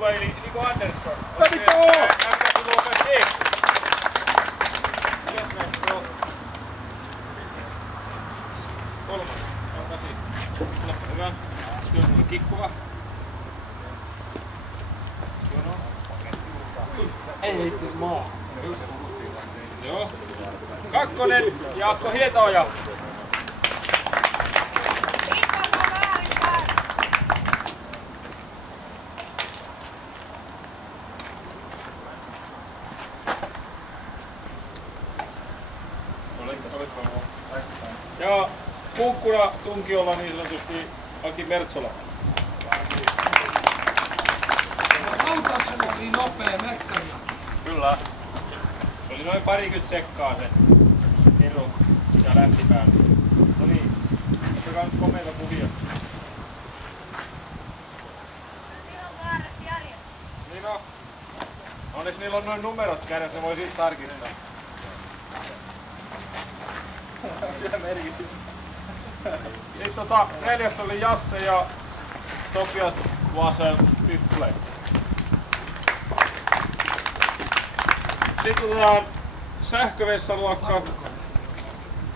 Joshua eli Niko Andersson. Luokan C. Kolmas. On 8. Loppu hyvä. Sitten on kikkuva. Ei heitti maa. Joo. Kakkonen, Jaakko Hietaoja. Ja Kunkkula tunkiolla niin sanotusti Aki Mertsola. Lautasella oli nopea mekkari. Kyllä. Se oli noin 20 sekkaa se kiru ja lähtipää. No niin, ottakaa nyt komeita kuvia. Niin on. Onneksi niillä on noin numerot kädessä, ne voi siitä tarkistaa. Siellä merkitys. Sitten neljäs oli Jasse ja Topias Vasel Piffle. Sitten otetaan sähkövessaluokka.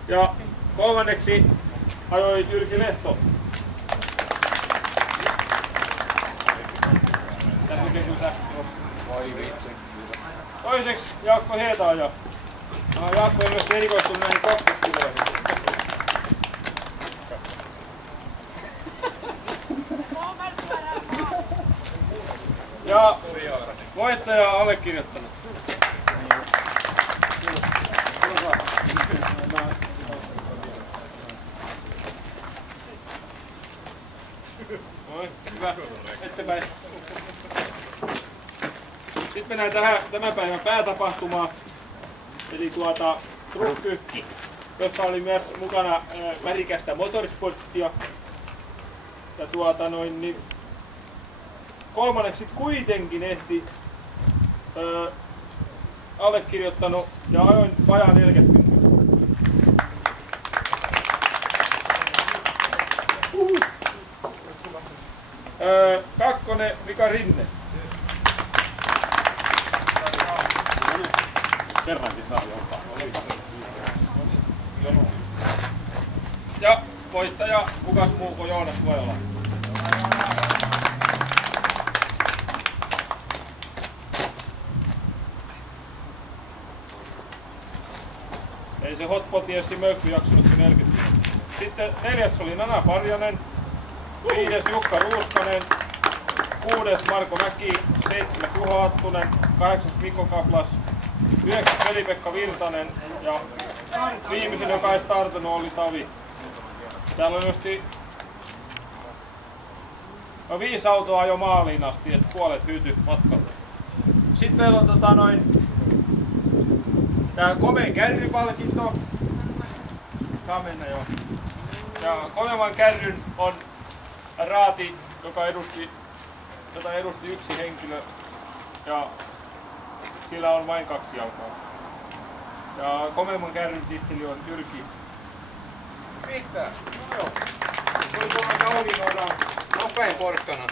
Ja kolmanneksi ajoi Jyrki Lehto. Tässä on sähkö. Voi vitsi. Toiseksi Jaakko Hietaoja. No, Jaakko on myös erikoistunut näihin kokkustiloihin. Ja voittaja on allekirjoittanut. Noin, hyvä. Eteenpäin. Sitten mennään tähän tämän päivän päätapahtumaan. Eli trukky, jossa oli myös mukana värikästä motorsporttia. Ja niin kolmanneksi kuitenkin ehti allekirjoittanut ja ajoin vajaa 40 minuuttia. Kakkonen Mika Rinne. Kerrankin saa jompaa. Ja voittaja, kukas muu kuin Joonas Lojola. Ei se hotpotiessi möykky jaksanut 40 minuuttia. Sitten neljäs oli Nana Parjanen, viides Jukka Ruuskanen, kuudes Marko Mäki, seitsemäs Juho Hattunen, kahdeksas Mikko Kaplas, 9. Veli-Pekka Virtanen ja viimeisen, joka ei startanut, oli Tavi. Täällä on just 5 autoa ajo maaliin asti, että puolet hyytyi matkalle. Sitten meillä on tää komeen kärrypalkinto. Saa mennä jo. Ja komeimman kärryn on raati, jota edusti yksi henkilö. Ja sillä on vain 2 jalkaa. Ja komeimman kärryn titteli on Jyrki. Mitä? No joo. Voi tuolla kauniinoidaan. Nopein porkkana.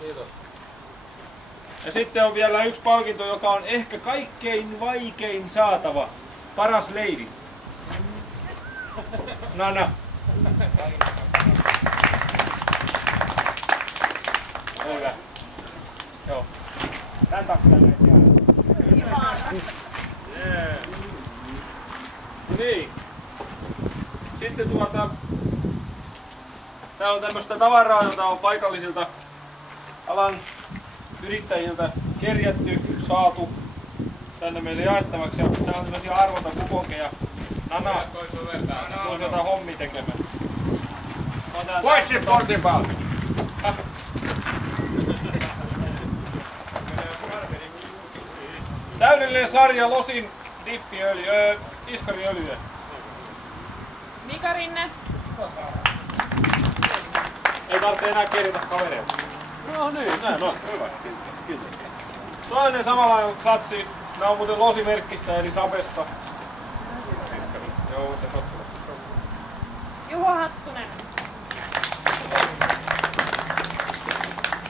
Kiitos. Ja sitten on vielä yksi palkinto, joka on ehkä kaikkein vaikein saatava. Paras leivi. Nana. Hyvä. Joo. Tän takia näitä jää. Yeah. Niin. Sitten täällä on tämmöstä tavaraa, jota on paikallisilta alan yrittäjiltä kerjätty, saatu tänne meille jaettavaksi. Ja täällä on tämmösiä arvontakuponkeja. Nana, tuossa jotain hommia tekemään. Pois se portin päältä! Täydellinen sarja Losin diffiöljy, iskariöljyä. Mika Rinne. Ei tarvitse enää keritä kavereita. No niin, näin on. Hyvä. Kiitos. Toinen samanlainen satsi. Nää on muuten Losi-merkkistä eli Sapesta. Joo, se sattuu. Juho Hattunen.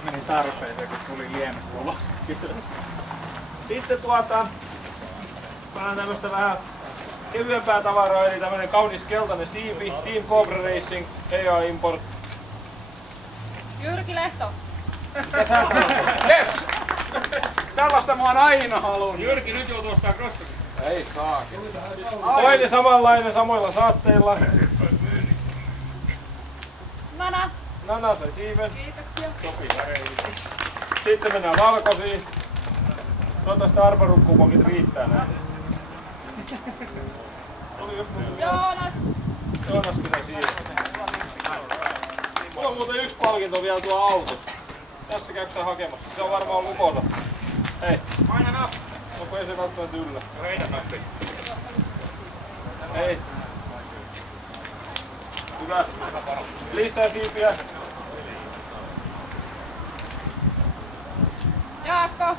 Meni tarpeeseen, kun tuli liemestä ulos. Sitten panan tämmöstä vähän kevyempää tavaraa, eli tämmönen kaunis keltainen siipi, Team Cobra Racing, EA Import. Jyrki Lehto. Mitä sä Yes! Tällaista mä oon aina halunnut. Jyrki nyt joutuu ostaa crossover. Ei saa. Toinen samanlainen samoilla saatteilla. Nana. Nana sai siiven. Kiitoksia. Sopii väreihin. Sitten mennään valkoisiin. Toivottavasti arparukkupokit riittää näin. Oli just mun Joonas. Joonas kyllä siihen. Mulla on muuten yksi palkinto vielä tuo autossa. Tässä käykö hakemassa? Se on varmaan lukossa. Hei. Paina nappi. Onko ei se välttämättä yllä? Reitä nappi. Hei. Hyvä. Lisää siipiä. Jaakko.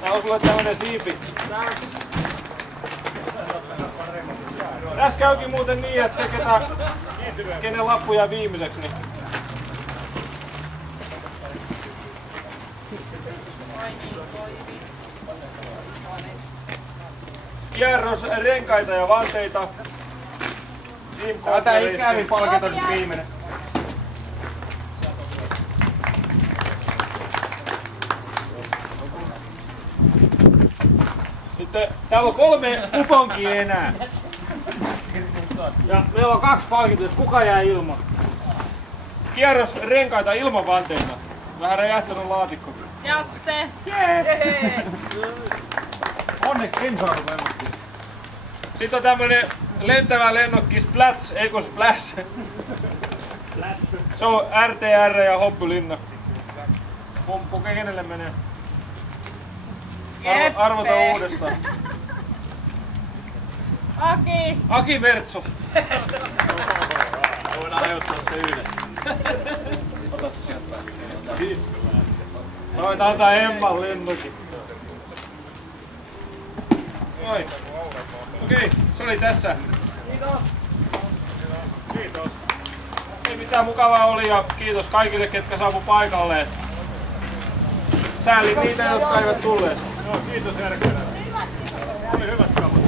Tää on sulle tämmönen siipi. Tässä käykin muuten niin, että se kenen lappu jää viimeiseksi, niin kierros renkaita ja vanteita. Tää ikävin palkinto nyt viimeinen. Sitten täällä on 3 kuponkia enää. Ja meillä on 2 palkintoa, kuka jää ilman. Kierros renkaita ilman vanteita. Vähän räjähtänyt laatikko. Jasse. Onneksi en saanut lennokkiin. Sitten on tämmönen lentävä lennokki Splats, eikö Splash. Se on RTR ja Hoppulinna. Kumpu kenelle menee? Arvota uudestaan. Aki. Aki Vertso. Voidaan hajottaa se yhdessä. Ota se sieltä päästä. Noin, antaa Emman lennokin. Noin. Okei, se oli tässä. Kiitos. Kiitos. Ei mitään, mukavaa oli ja kiitos kaikille, ketkä saapu paikalle. Sääli niitä, jotka eivät tulleet. Joo, kiitos Järkelä. Oli hyvät kamat.